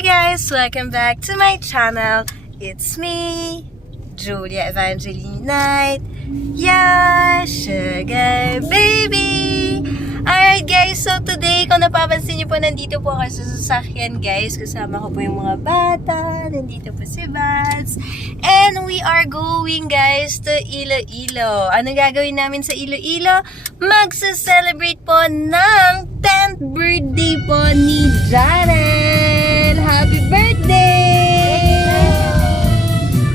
Hi guys! Welcome back to my channel. It's me, Julia Evangeline Knight. Yeah, sugar baby! Alright guys, so today, kung napapansin niyo po, nandito po ako sa sasakyan guys. Kasama ko po yung mga bata. Nandito po si Vance. And we are going guys to Iloilo. Anong gagawin namin sa Iloilo? Magsa-celebrate po ng 10th birthday po ni Janel! Happy birthday!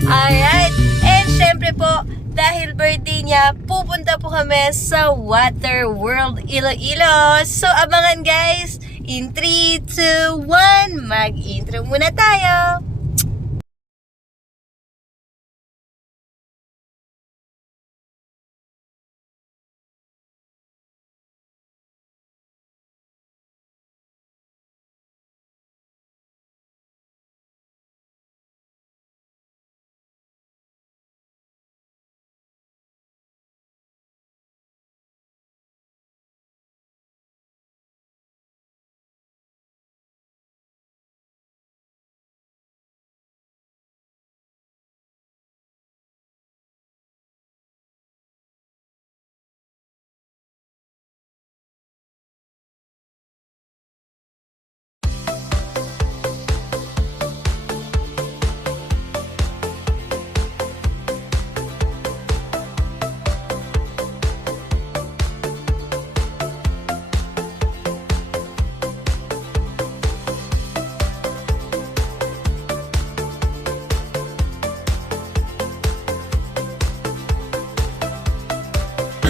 Alright, and syempre po, dahil birthday niya, pupunta po kami sa Water World Iloilo. So, abangan guys, in 3, 2, 1, mag-intro muna tayo!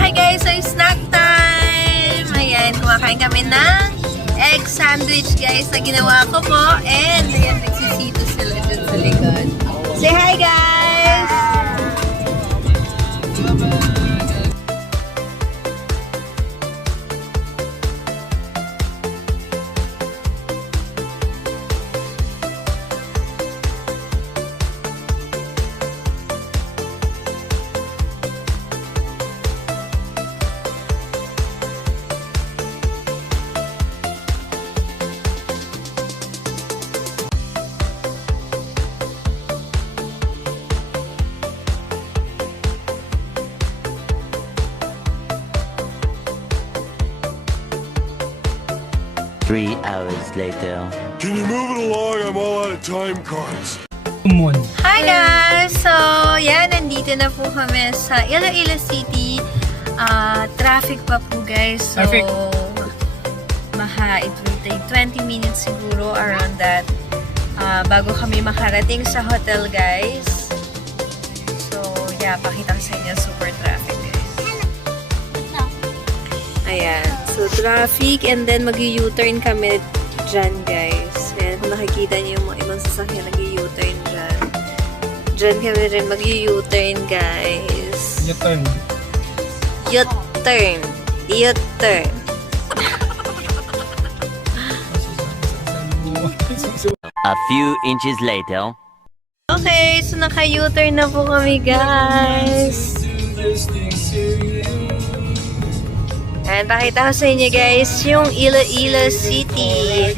Hi guys, so snack time! Ayan, kumakain kami ng egg sandwich guys na ginawa ko po. And ayan, nagsisito sila dyan sa likod. Say hi guys! Three hours later. Can you move it along? I'm all out of time cards. Hi guys! So, yan, nandito na po kami sa Iloilo City. Traffic pa po guys. So, Traffic. it will take 20 minutes siguro around that bago kami makarating sa hotel guys. So, yeah, pakita ko sa inyo, super traffic guys. Ayan. So, traffic and then mag-u-turn kami dyan guys. Ayan, kung nakikita niyo yung mga ibang sasakyan nag-u-turn dyan. Dyan kami rin mag-u-turn guys. U-turn. U-turn. U-turn. A few inches later. Okay, so naka-U-turn na po kami guys. And pakita ko sa inyo guys yung Iloilo City.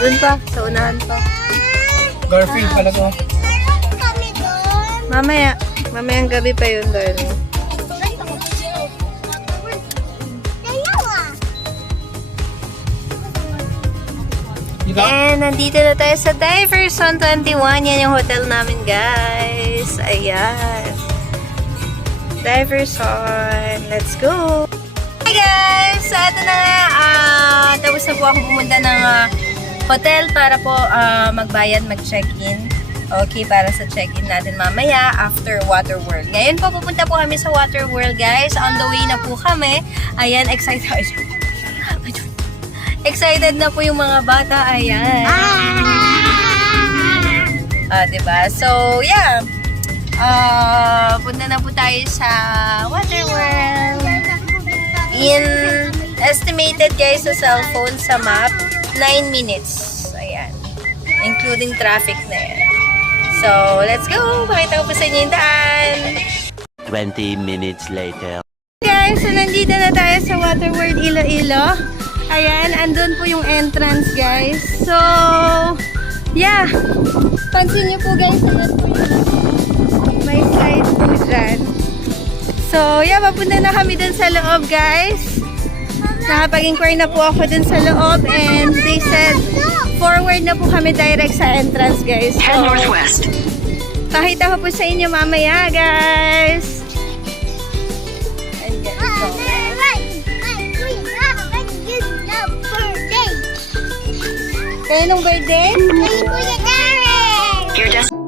Doon pa, sa unahan pa. Garfield pala to. Meron kami doon. Mamaya. Mamayang gabi pa yun, darling. Dalawa. Dito? And nandito na tayo sa Diverson 21. Yan yung hotel namin, guys. Ayan. Diverson. Let's go! Hi, guys! So, ito na nga. Tapos na po ako pumunta ng hotel para po magbayad, mag-check-in. Okay, para sa check-in natin mamaya after Waterworld. Ngayon po, pupunta po kami sa Waterworld, guys. On the way na po kami. Ayan, excited. Excited na po yung mga bata. Ayan. Diba? So, yeah. Punta na po tayo sa Waterworld. In estimated, guys, sa cellphone, sa map, 9 minutes. Ayan. Including traffic na yan. So, let's go! Pakita ko po sa inyo yung daan. 20 minutes later. Guys, so nandito na tayo sa Waterworld Iloilo. Ayan, andun po yung entrance, guys. So, yeah. Pansin niyo po, guys, ayan po yung may slide po dyan. So, yeah, papunta na kami dun sa loob, guys. Nakapag-inquire na po ako dun sa loob and they said forward na po kami direct sa entrance, guys. So, Head northwest. pakita ko po sa inyo mamaya, guys. And ganito. Kaya nung birthday? Kuya Darren! Your destination.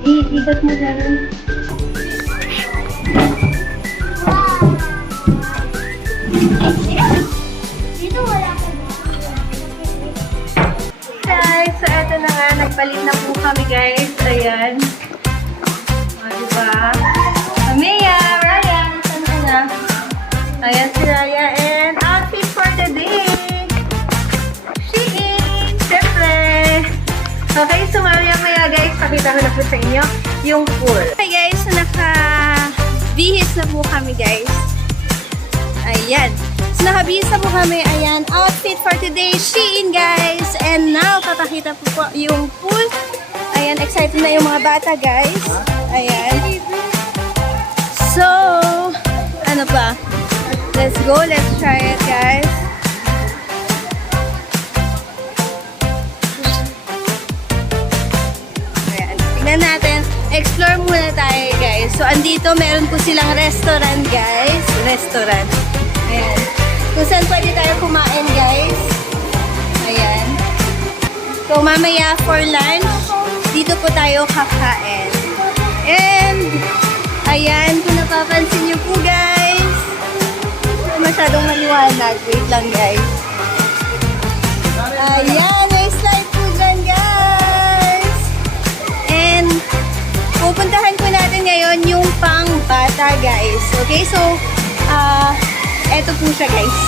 Iibat mo dyan. Dito wala ka Guys, so eto na nga. Nagpalit na po kami, guys. Ayan. O, diba? Amaya, Raya, saan ka na? Ayan si Raya. And outfit for the day. Shein! Siyempre! Okay, so ipapakita ko na po sa inyo yung pool. Okay guys, so naka-bihis na po kami guys. Ayan. So naka-bihis na po kami. Ayan, outfit for today, Shein guys. And now, papakita po yung pool. Ayan, excited na yung mga bata guys. Ayan. So, ano pa? Let's go, let's try it guys. Tingnan natin. Explore muna tayo, guys. So, andito, meron po silang restaurant, guys. Restaurant. Ayan. Kung saan pwede tayo kumain, guys. Ayan. So, mamaya for lunch, dito po tayo kakain. And, ayan, kung napapansin nyo po, guys. Masyadong maliwanag. Wait lang, guys. Ayan, may slide po dyan, guys. And, pupuntahan po natin ngayon yung pang-bata, guys. Okay, so, eto po siya, guys.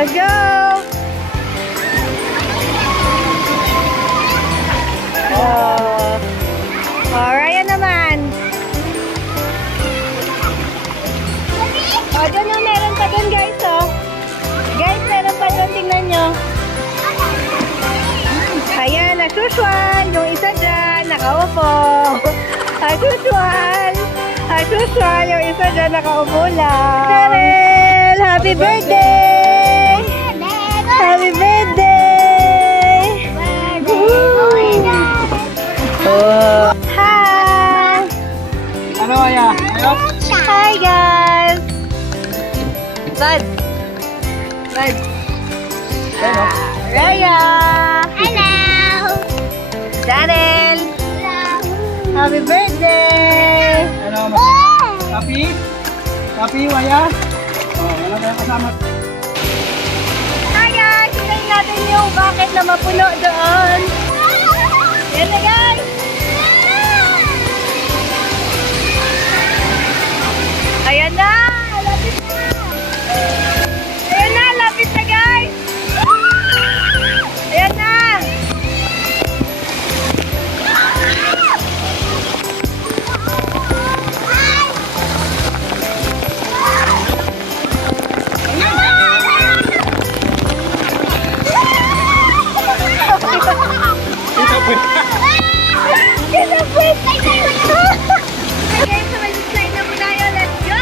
Let's go! Ryan naman. Dyan na, meron pa dun guys, Guys, meron pa dun, tingnan nyo. Ayan, nasusuan. Yung isa dyan, nakaupo. Nasusuan. Nasusuan. Yung isa dyan, nakaupo lang. Karel, happy birthday! Happy birthday! Oh. Hi! Ano kaya? Ayok? Hi guys! Bud! Bud! Ayun, Raya! Hello! Daniel! Hello! Happy birthday! Ano, Oh! Happy? Happy, Waya? Oh, wala tayong kasama. Hi guys! Tingnan natin yung bucket na mapuno doon. Yan na guys! Ayan na! Lapit na! Ayan na! Lapit na guys! Ayan na! Kinapit! Okay, so mag-slide na po tayo. Let's go!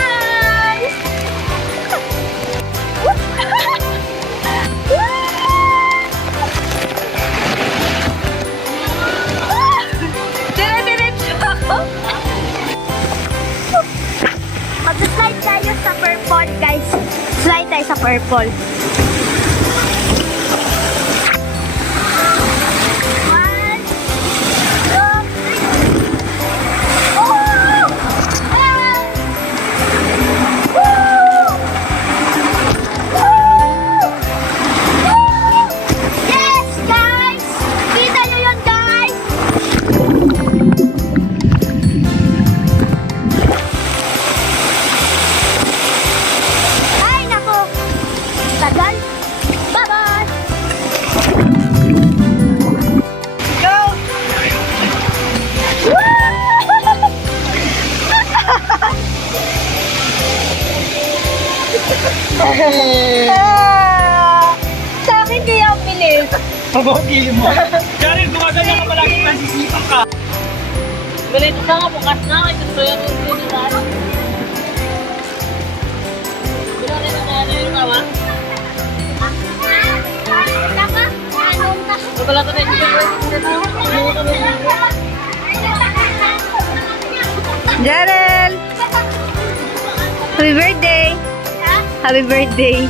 Dire-diretso ako. Mag-slide tayo sa purple, guys. Slide tayo sa purple. One, two, three. Oh! Ah! Woo! Woo! Woo! Yes, guys! Kita nyo yun, guys! Ay, naku! Tagal! Bye-bye! Go! Ah! Sa akin kaya ang bilis. Pabokili mo. Jared, gumaganyan ka palagi nasisipa ka. Ganito ka nga, bukas na. Ito yung sinilan. Bilangin na ano yung tawa. Naka, anong ka? Wala ka na yung Jarel! Happy birthday! Happy birthday!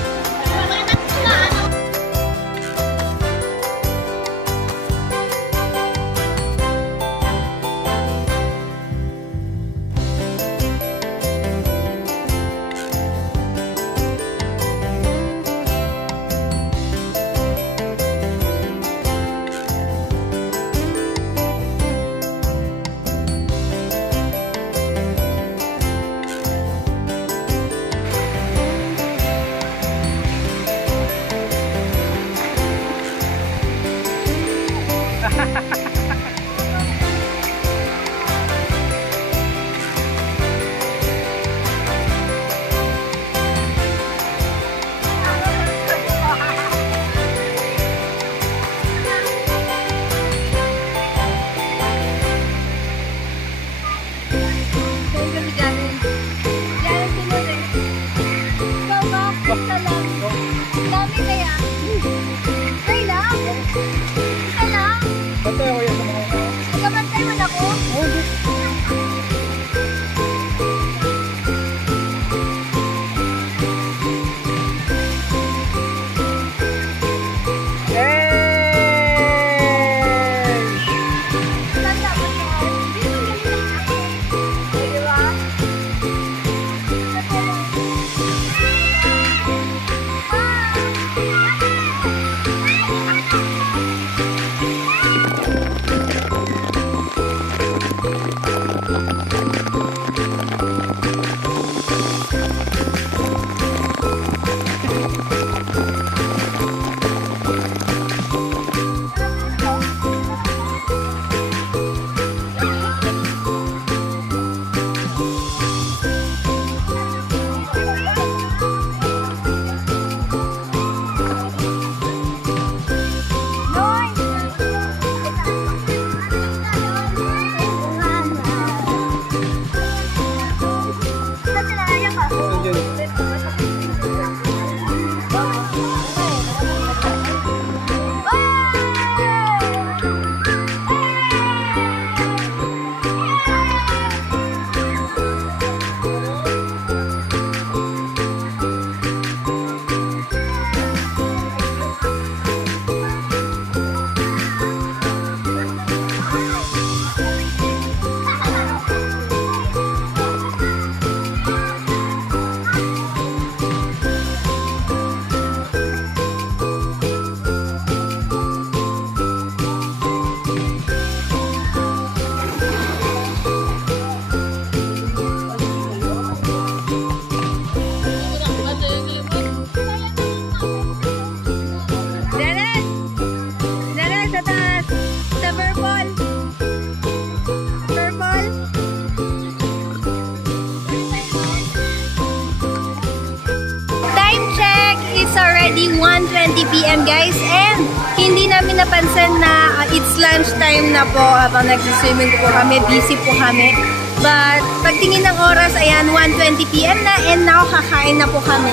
PM guys, and hindi namin napansin na it's lunchtime na po habang nagsiswimming po kami, busy po kami. But pagtingin ng oras, ayan, 1:20 PM na, and now kakain na po kami.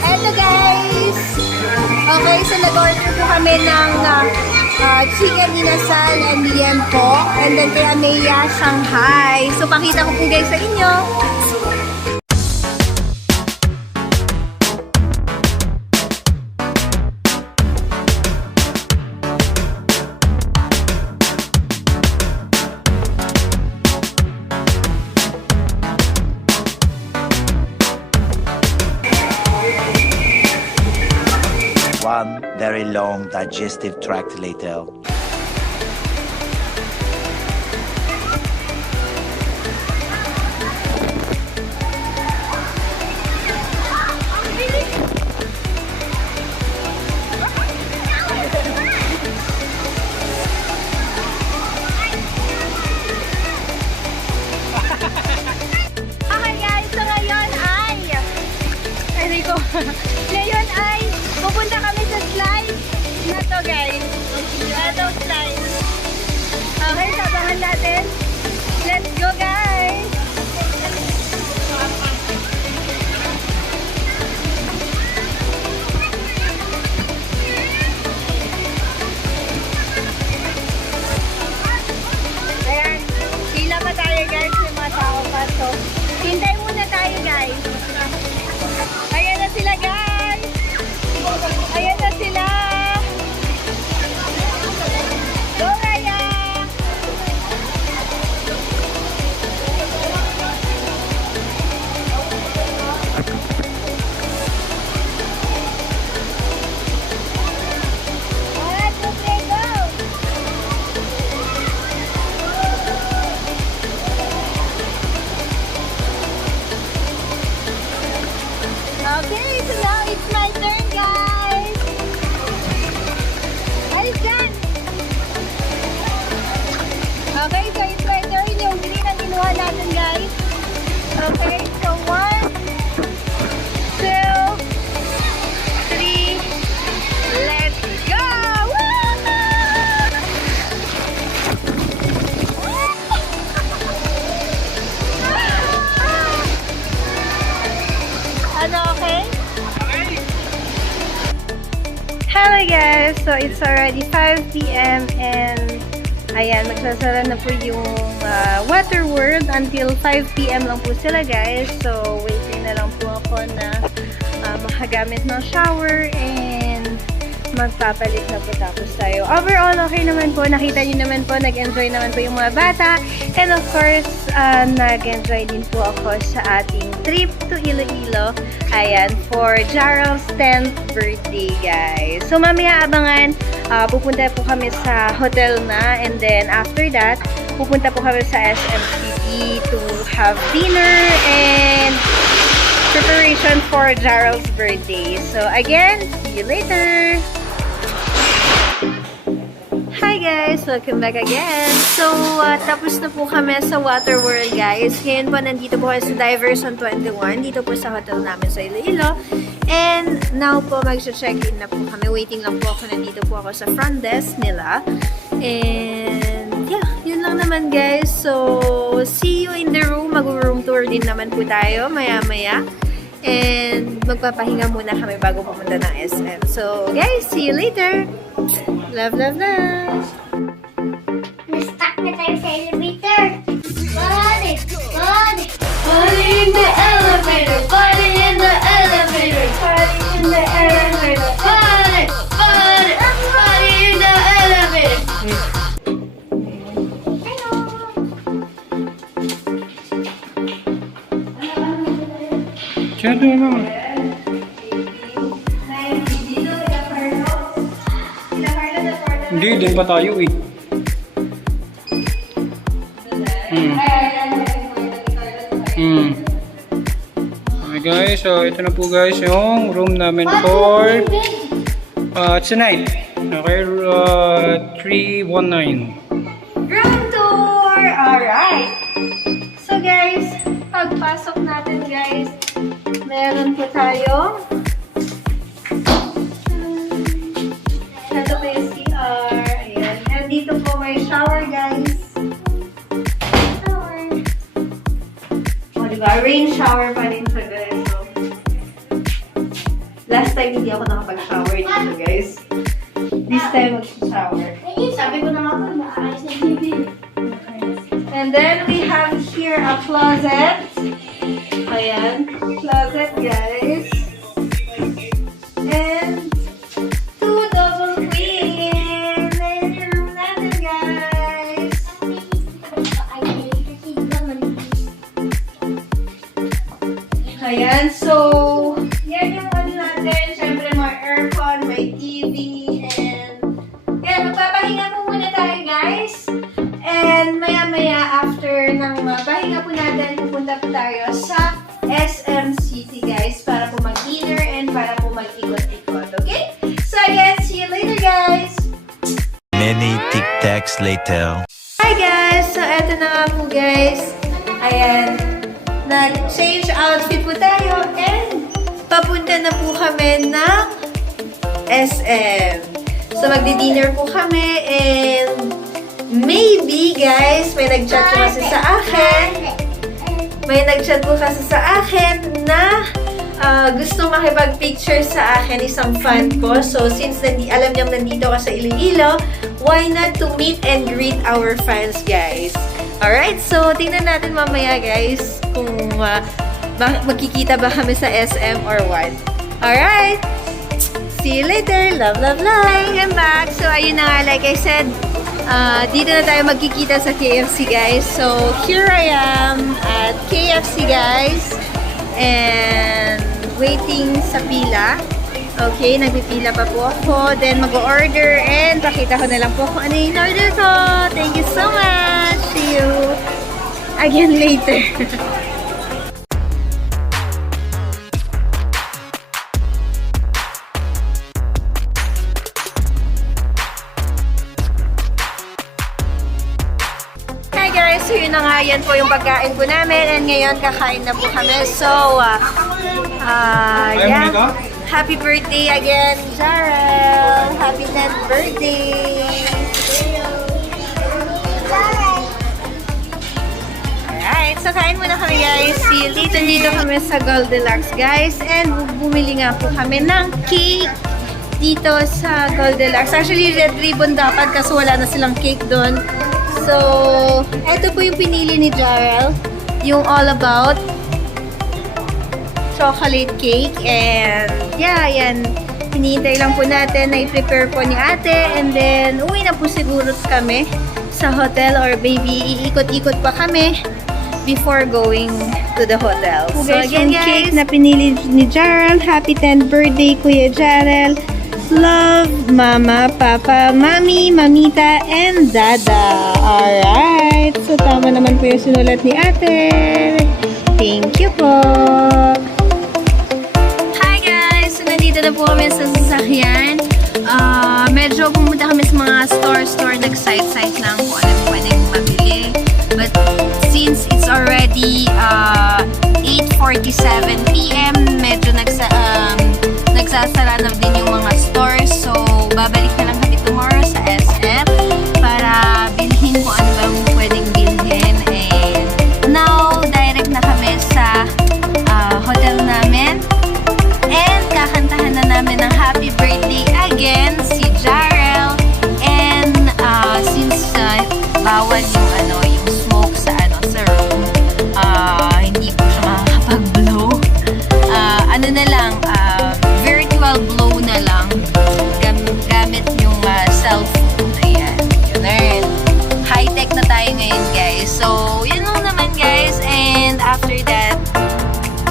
Eto guys! Okay, so nag-order po kami ng chicken inasal and liempo, and then kay Ameya, Shanghai. So pakita ko po guys sa inyo. One very long digestive tract later. Okay guys, so ngayon ngayon ay pupunta kami sa slide na to guys. Itong slide. Okay, sabahan natin. Let's go guys! Ayan, pila pa tayo guys, may mga tao pa. So, hintay muna tayo guys. Ayan na sila guys! Ayan na sila! Go Raya! Alright, go play, go! Okay, so now it's my turn, guys. Alis dyan. Okay, so it's my turn. Yung green ang kinuha natin, guys. Okay, so 1, 2, 3, let's go! Ano, okay? Hello guys! So it's already 5 PM and ayan, magsasara na po yung Water World until 5 PM lang po sila guys. So waiting na lang po ako na makagamit ng shower and magpapalit na po tapos tayo. Overall, okay naman po. Nakita niyo naman po, nag-enjoy naman po yung mga bata. And of course, nag-enjoy din po ako sa ating trip to Iloilo. Ayan, for Jarrell's 10th birthday, guys. So, mamaya abangan, pupunta po kami sa hotel na. And then, after that, pupunta po kami sa SMCB to have dinner and preparation for Jarrell's birthday. So, again, see you later! Hi guys! Welcome back again! So, tapos na po kami sa Water World guys. Ngayon po, nandito po kami sa Diversion 21. Dito po sa hotel namin sa Iloilo. And now po, mag-check-in na po kami. Waiting lang po ako. Nandito po ako sa front desk nila. And yeah, yun lang naman guys. So, see you in the room. Mag-room tour din naman po tayo maya-maya. And magpapahinga muna kami bago pumunta ng SM. So, guys, see you later! Love, love, love! Na-stuck na tayo sa elevator. Party! Party! Party in the elevator! Party in the elevator! Party in the elevator! Party! Party! Party in the elevator! Chat mo naman. Hindi, din pa tayo eh. Okay guys, so ito na po guys yung room namin for tonight. Okay, 319. Room tour! Alright! So guys, pagpasok natin guys, meron po tayo may shower, guys. O, diba? Rain shower pa rin siya, guys. So, last time hindi ako nakapag-shower dito, guys. This time, mag-shower. Sabi ko na nga po, maayos na bibi. And then, we have here a closet. Ayan. Closet, guys. And 2 double queen. Ayan yung room natin, guys. Ayan. So, yan yung ano natin. Siyempre, may aircon, may TV, and yan, magpapahinga po muna tayo, guys. And maya-maya, after ng pahinga po natin, pupunta po tayo sa SM City, guys, para po mag-dinner and para po mag-ikot-ikot, okay? So again, see you later, guys! Many tic-tacs later. Hi, guys! So eto na nga po, guys. Ayan, nag-change outfit po tayo and papunta na po kami ng SM. So magdi-dinner po kami and maybe, guys, may nag-chat po kasi sa akin. May nag-chat po kasi sa akin na gusto makipag-picture sa akin, isang fan ko. So, since alam niyang nandito ka sa Iloilo, why not to meet and greet our fans, guys? Alright, so tingnan natin mamaya, guys, kung magkikita ba kami sa SM or what. Alright, see you later. Love, love, love. I'm back. So, ayun na nga, like I said, dito na tayo magkikita sa KFC, guys. So, here I am at KFC, guys. And waiting sa pila. Okay, nagpipila pa po ako. Then, mag-order and pakita ko na lang po kung ano yung order ko. Thank you so much. See you again later. So, yun na nga, yan po yung pagkain po namin. And ngayon, kakain na po kami. So, yeah. Happy birthday again, Jarrell. Happy 10th birthday. Alright, so kain muna kami, guys. See you later. Dito kami sa Goldilocks, guys. And bumili nga po kami ng cake dito sa Goldilocks. Actually, red ribbon dapat kasi wala na silang cake doon. So, ito po yung pinili ni Jarrell. Yung All About chocolate cake. And, yeah, yan. Hinihintay lang po natin na i-prepare po ni ate. And then, uwi na po siguro kami sa hotel or maybe iikot-ikot pa kami before going to the hotel. So, again, guys, cake na pinili ni Jarrell. Happy 10th birthday, Kuya Jarrell. Love, Mama, Papa, Mami, Mamita, and Dada. Alright. So, tama naman po yung sinulat ni ate. Thank you po. Hi, guys! So, nandito na po kami sa sasakyan. Medyo pumunta kami sa mga store, nag-site lang kung ano pwedeng mabili. But, since it's already 8:47 p.m., medyo nagsasara na din yung mga stores. So, babalik na lang kami tomorrow sa SM para bilhin kung ano bang pwedeng bilhin. And now, direct na kami sa hotel namin. And kakantahan na namin ng happy birthday again si Jarrell. And since bawal yung smoke sa room, hindi po siya makakapag-blow. Ano na lang, virtual blow na lang gamit yung cellphone. Ayan, yun. High-tech na tayo ngayon, guys. So, yun lang naman, guys. And after that,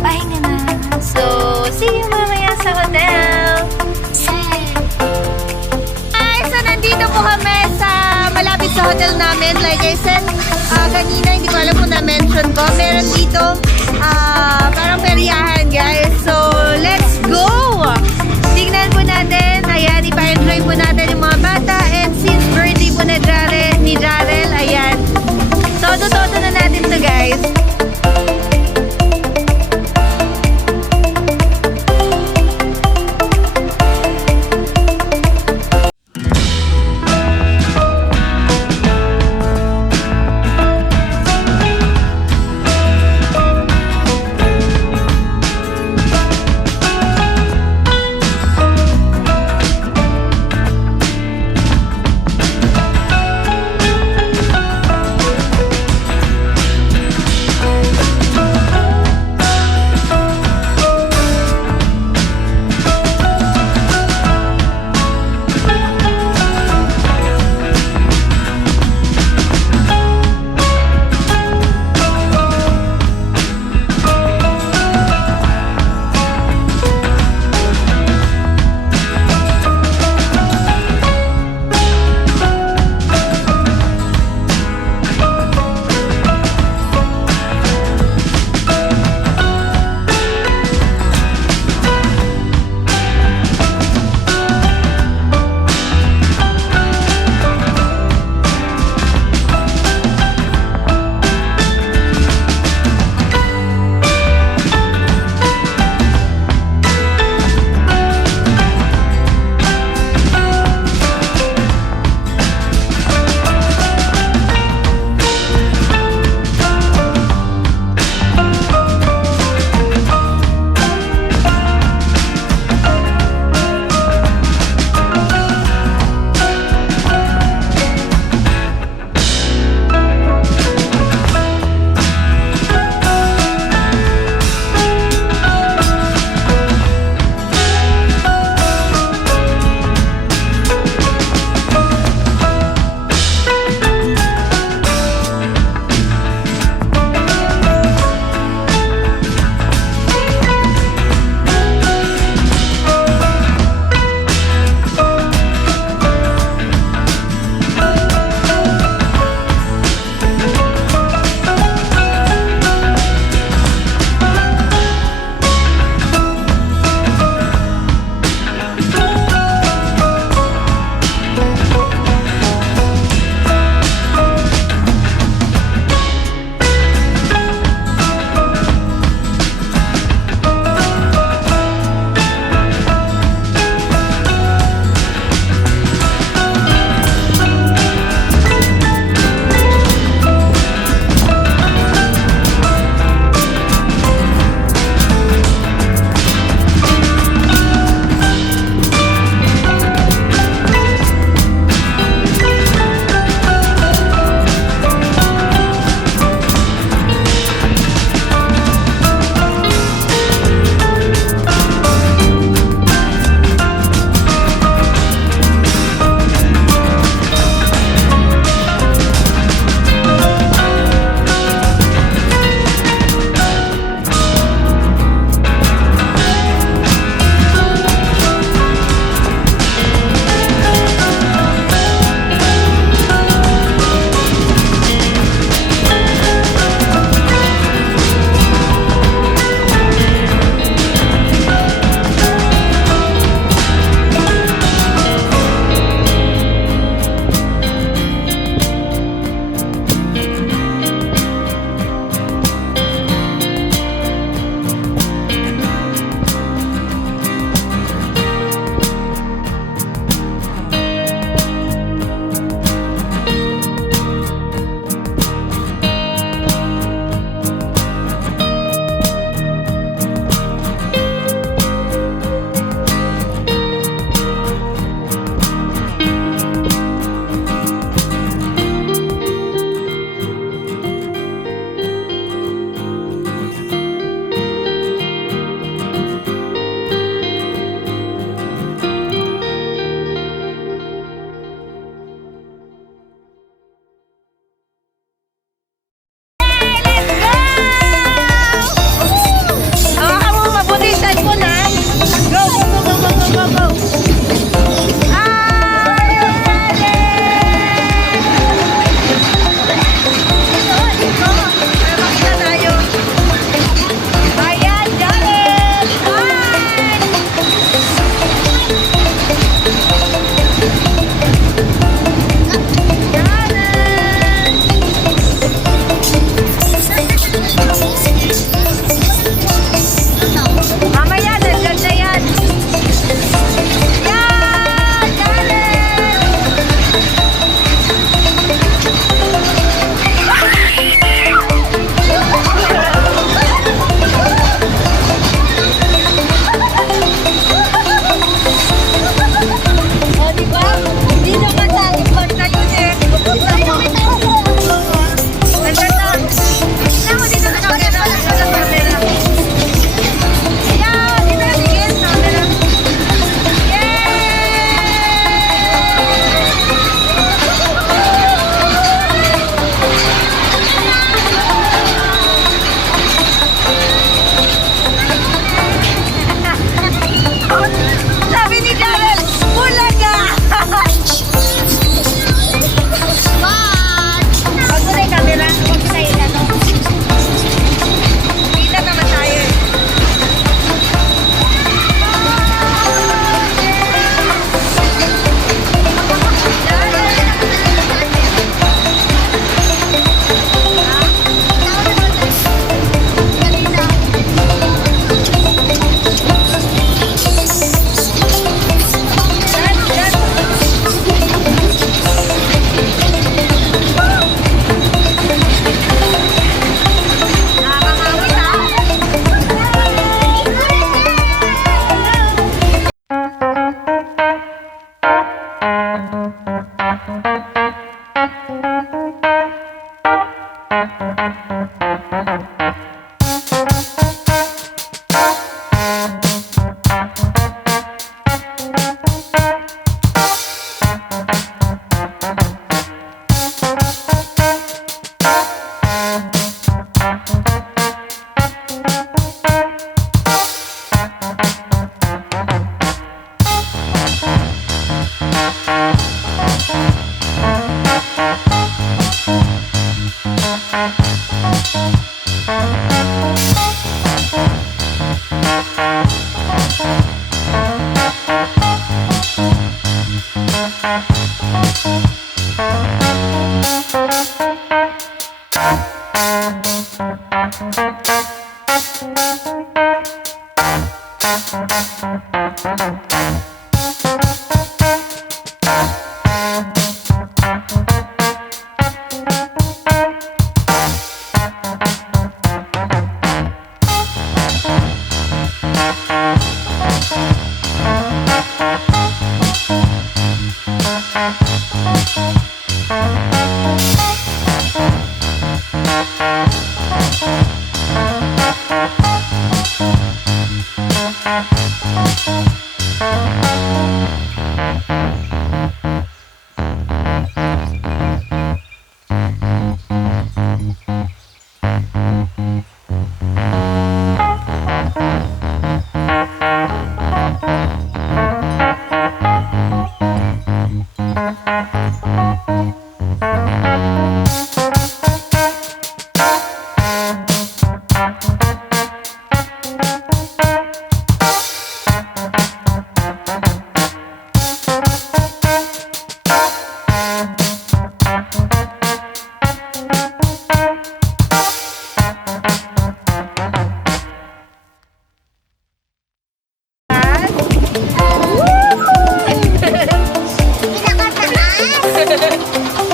pahinga na. So, see you mamaya sa hotel. Ay, so nandito po kami sa malapit sa hotel namin. Like I said, kanina, hindi ko alam kung na-mention ko. Meron dito, parang peryahan, guys. So, let's go! Tingnan po natin. Ayan, ipa-enjoy po natin yung mga bata. And since birthday po ni Jarrell, ayan. Todo-todo na natin to, guys.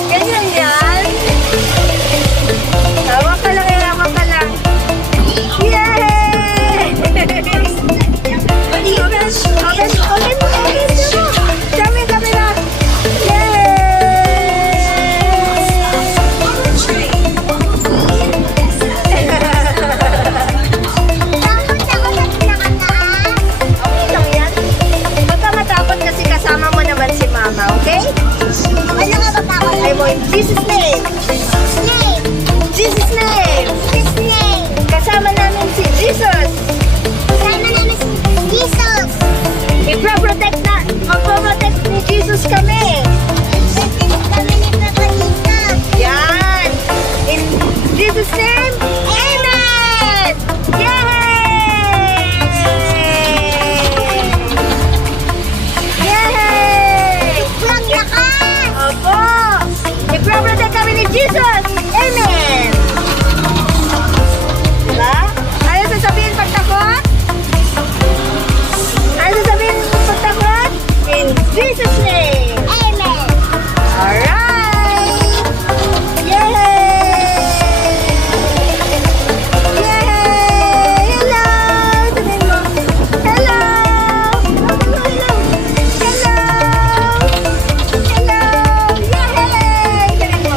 Ganyan yan. Hawak ka lang, hawak ka lang. Yay! Open mo. Dami, dami na. Okay lang yan. Huwag ka matakot kasi kasama mo naman si Mama, okay? Ay mo, in Jesus' name. Jesus' name. Kasama namin si Jesus. Iproprotect na. Magproprotect ni Jesus kami. Yan. In Jesus' name, Amen! Yay! Yay! Opo! Iproprotect kami ni Jesus! Amen! Diba? Ano sasabihin pag takot? Ano sasabihin pag takot? In Jesus' name! Alright! Yay! Yay! Hello! Sabihin mo, hello! Hello! Hello! Hello! Yay! Sabihin mo,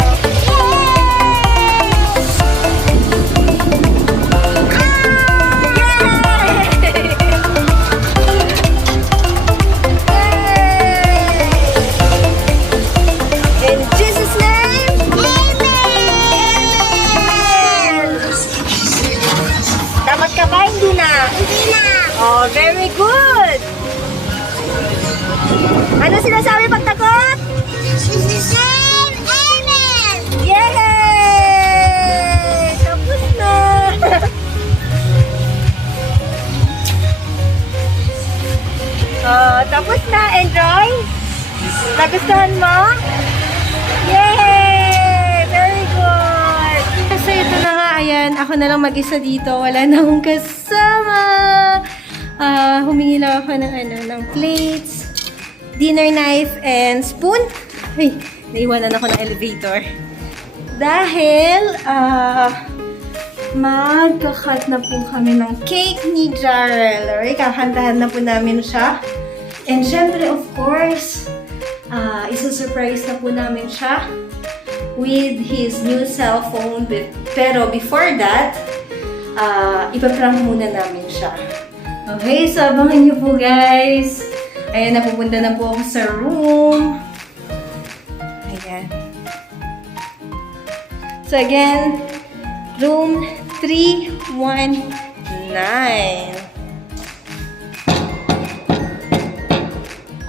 in Jesus' name, Amen! Dapat ka ba? Hindi na. Oh, very good! Ano sinasabi pag takot? Yay! Tapos na! Tapos na. Enjoy? Nagustuhan mo? Yay! Very good! So, ito na nga. Ayan, ako na lang mag-isa dito. Wala na akong kasama. Humingi lang ako ng plates, dinner knife, and spoon. Ay, naiwanan ako ng elevator. Dahil, magkakat na po kami ng cake ni Jarrell. Alright, kakantahan na po namin siya. And syempre, of course, isusurprise na po namin siya with his new cellphone. Pero before that, ipaprank muna namin siya. Okay, so abangan niyo po guys. Ayan, napupunta na po ako sa room. Ayan. So again, room 319.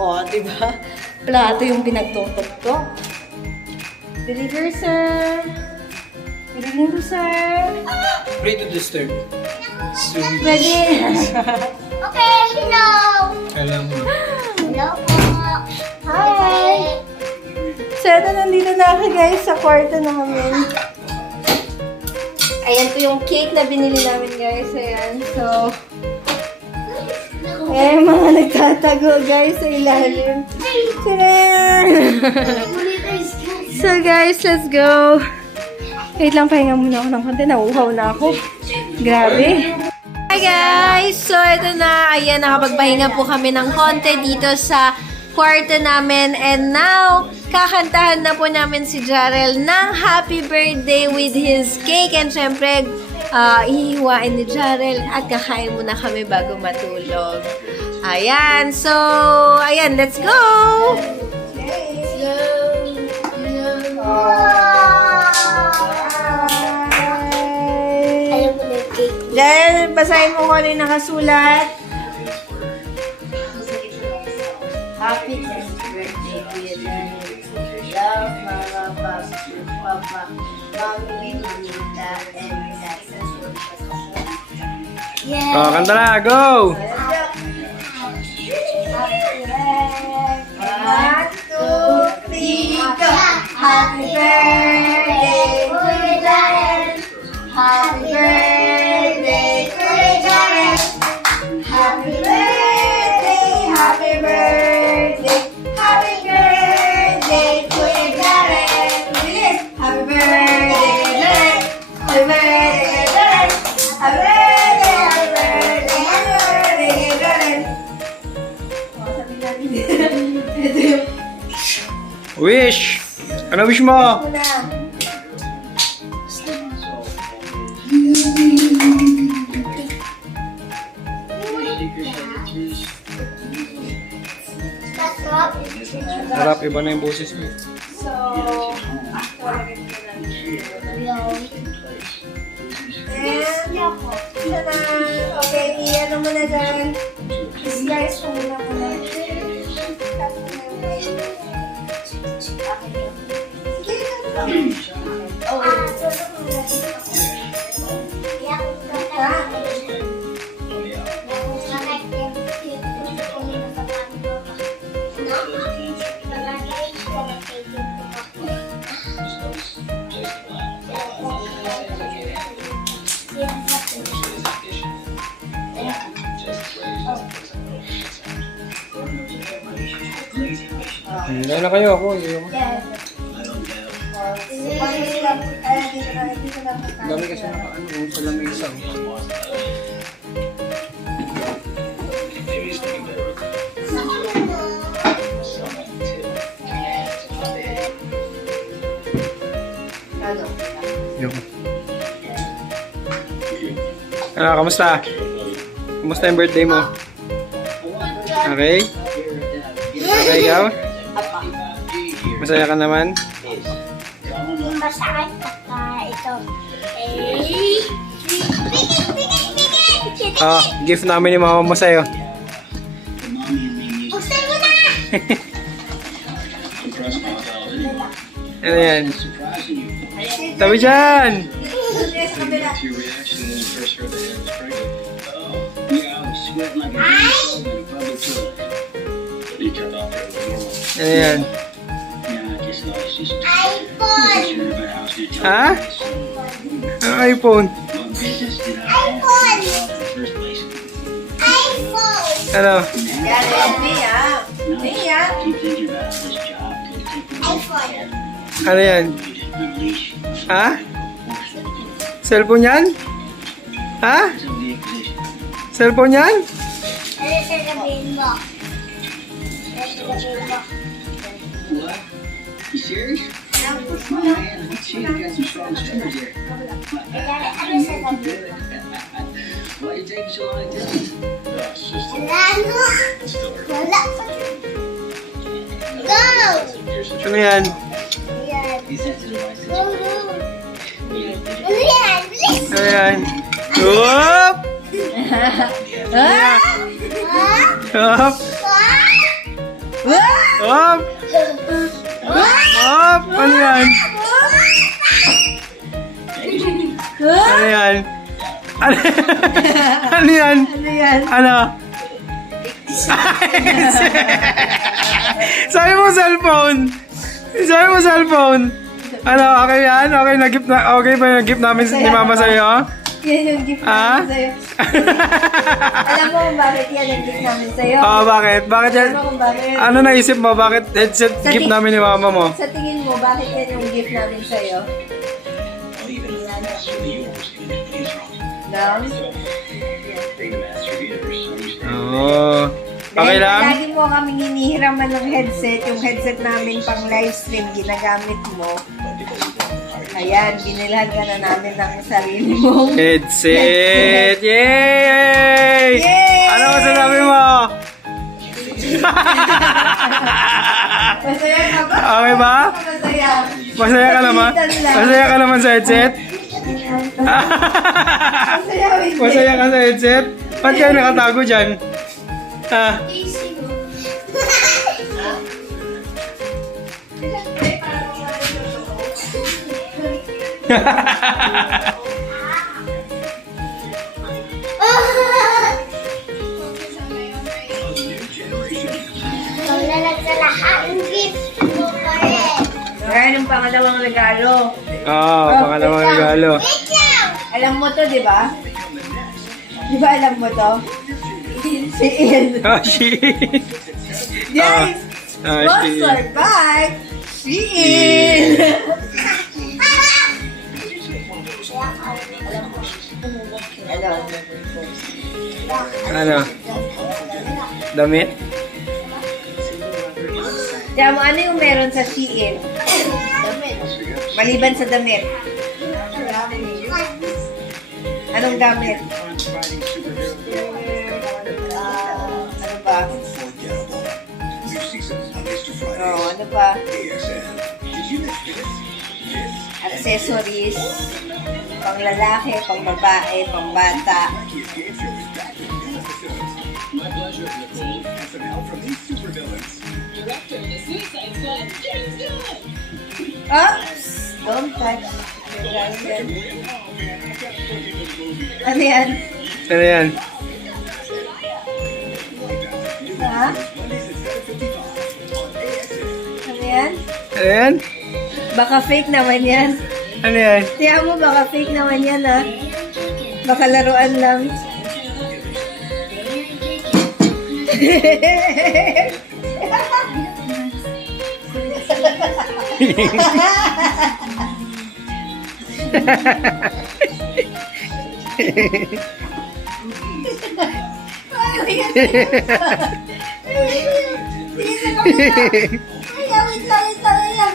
Oh, diba? Plato yung pinagtutok ko. Deliver, sir. Deliver, sir. Free to disturb. Sweet. Ready? Okay, hello. Alam mo. Hello po. Hi! So, ito, nandito na ako guys sa kwarto namin. Ayan po yung cake na binili namin guys. Ayan. So, ayan mga nagtatago guys sa ilalim. So guys, let's go. Wait lang, pahinga muna ako ng konti. Nauuhaw na ako. Grabe. Hi guys! So, ito na. Ayan, nakapagpahinga po kami ng konti dito sa kwarto namin. And now, kakantahan na po namin si Jarrell ng happy birthday with his cake. And syempre, ihihiwain ni Jarrell at kakain muna kami bago matulog. Ayan. So, ayan. Let's go! Ayaw ko na yung cake. Dahil, basahin mo kung ano yung nakasulat. Happy birthday, Kuya Daniel. Love, Mama, Papa, Mommy, Mamita, and my successful. Yeah. Oh, kanta na. Go! One, two, three, go! Happy birthday, Kuya Daniel. Happy birthday, Kuya Daniel. Happy birthday, happy birthday, happy birthday, Kuya Daniel. Bilis! Happy birthday, Daniel. Happy birthday, Daniel. Happy birthday, happy birthday, happy birthday, Daniel. Oh, sabi natin. Ito yung Wish! Ano wish mo? una. Stop. Harap, iba na yung boses mo. So, lagyan ko na lang. And, isa na. Okay, i-ano mo na dyan. I-slice mo muna. Dahil na kayo ako. Dami kasi nakaano sa lamig sa Ano, kamusta? Kamusta yung birthday mo? Okay? Okay, ikaw? Masaya ka naman? Masakit pagka ito. Bigit! Oh, gift namin ni mama mo sa'yo. Buksan mo na! Ano yan? Tabi dyan! Ano yan? iPhone! Ha? Ang iPhone? iPhone! iPhone! Ano? Yan, Mia. Mia. iPhone! Ano yan? Ha? Cellphone yan? Ha? Cellphone yan? Ano sasabihin mo? Ano sasabihin mo? Go! Ano yan? Go, go. Ano yan? Bilis! Ano yan? Whoop! Ah! Whoop! Whoop! Whoop! Ano yan? Ano yan? Ano ano yan? Ano yan? Ano? Sabi mo cellphone! Sabi mo cellphone! Ano, okay yan? Okay, nag-gift na, okay ba yung gift namin ni Mama sa'yo? Yan yung gift Ah? namin sa'yo. Alam mo kung bakit yan yung gift namin sa'yo? Oo, bakit? Bakit yan? Alam mo kung bakit? Ano naisip mo? Bakit headset Sa gift ti- namin ni Mama mo? Sa tingin mo, bakit yan yung gift namin sa'yo? No? Oo. Okay Dahil lang? lagi mo kaming hinihiraman ng headset, yung headset namin pang live stream, ginagamit mo. Ayan, binilhan ka na namin ng sarili mo. Headset! Yay! Yay! Ano masasabi mo? Masaya ka ba? Okay ba? Masaya. Masaya ka naman? Masaya ka naman sa headset? Masaya, hindi. Masaya ka sa headset? Ba't kayo nakatago dyan? Ah, Easy mo. Wala na sa lahat ng gift mo pa rin. Ayan ang pangalawang regalo. Oo, pangalawang regalo. Wait lang! Alam mo to, di ba? Di ba alam mo to? Si Il. Oh, shit! Guys, Ah, sponsored by Shein. Ano? Damit? Kaya mo, ano yung meron sa Shein? Maliban sa damit. Anong damit? Ano ba? Oh, ano ba? Accessories. Pang lalaki, pang babae, pang bata. Oops! Don't touch your blanket. Ano yan? Ano yan? Ha? Ano yan? Ano yan? Baka fake naman yan. Ano yan? Tiyan mo, baka fake naman yan, ha? Baka laruan lang.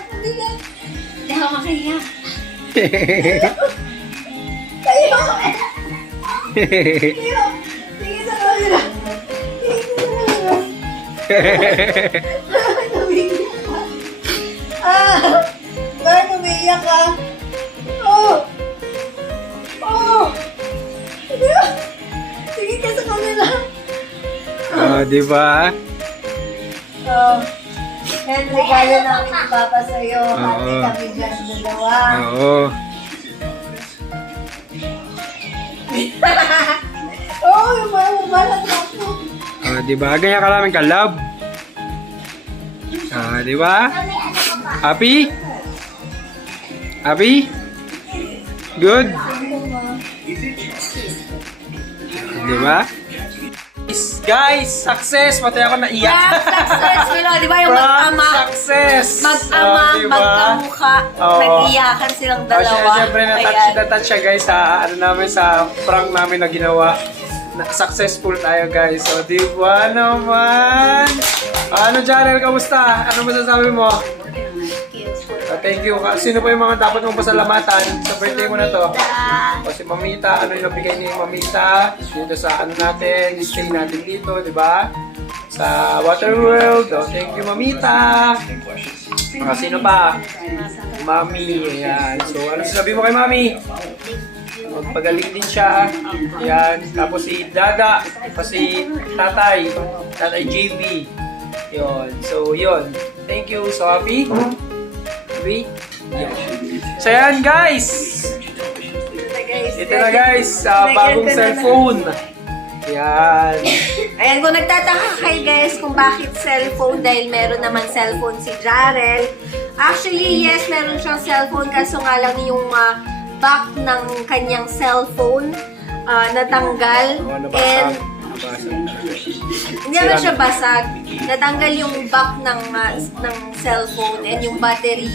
Hindi ako makahiya. Tayo! Tayo! Sige sa kamera. Bakit umiiyak ka? Bakit umiiyak ka? Oh! Oh! Sige ka sa kamera. Oh, di ba? Oh. Yan, regalo namin ni Papa sa'yo. Hati Oo. kami dyan dalawa. Oo. Oh, yung mga mabalat ako. Oh, di ba? Ganyan ka namin ka-love. Ah, di ba? Happy? Happy? Good? Di ba? Guys, success! Pati ako naiyak. Success, di ba yung Prank mag-ama? success! Mag-ama, Oh, diba? magkamukha, Oo. nag-iyakan silang dalawa. Siyempre, na-touch siya guys sa ano namin sa prank namin na ginawa. Successful tayo guys. So, di ba naman? Ano, Janel? Kamusta? Ano masasabi mo? Thank you. Sino pa yung mga dapat mong pasalamatan sa birthday mo na to? O si Mamita, ano yung nabigay ni Mamita dito sa ano natin, stay natin dito, di ba? Sa Waterworld. O, thank you, Mamita. Sino pa? Mami. Ayan. So, ano sabi mo kay Mami? Magpagaling din siya. Ayan. Tapos si Dada. Tapos si Tatay. Tatay JB. Yun. So, yun. Thank you. So, happy? Happy? Yun. So, yan guys. Ito na guys. Bagong cellphone. Yan. Ayan, kung nagtataka kayo guys kung bakit cellphone, dahil meron naman cellphone si Jarel. Actually, yes, meron siyang cellphone, kaso nga lang yung back ng kanyang cellphone natanggal. And hindi naman siya basag. Natanggal yung back ng cellphone and yung battery,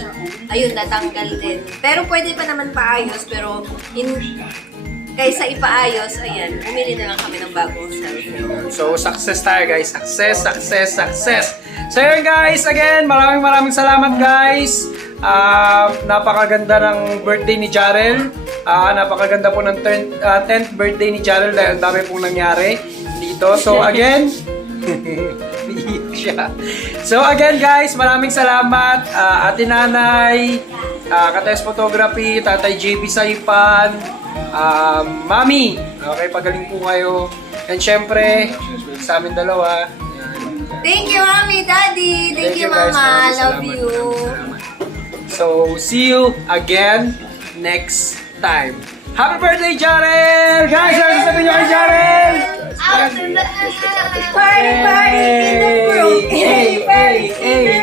ayun, natanggal din. Pero pwede pa naman paayos, pero kaysa ipaayos, ayan, bumili na lang kami ng bagong cellphone. So, success tayo guys. Success, success, success. So, yun guys, again, maraming salamat guys. Napakaganda ng birthday ni Jarel. Napakaganda po ng 10th birthday ni Jarel dahil ang dami pong nangyari dito. So, again, siya. So, again guys, maraming salamat. Ate Nanay, Katayos Photography, Tatay JB Saipan, Mami, okay, pagaling po kayo. And syempre, sa amin dalawa. Thank you, Mami, Daddy. Thank you, guys. Mama. Maraming Love salamat. you. So, see you again next time. Happy birthday, Jarel! Guys, ano sasabihin nyo kay Jarel? Out in the air. Party, party in the brook. Hey, hey, hey, hey.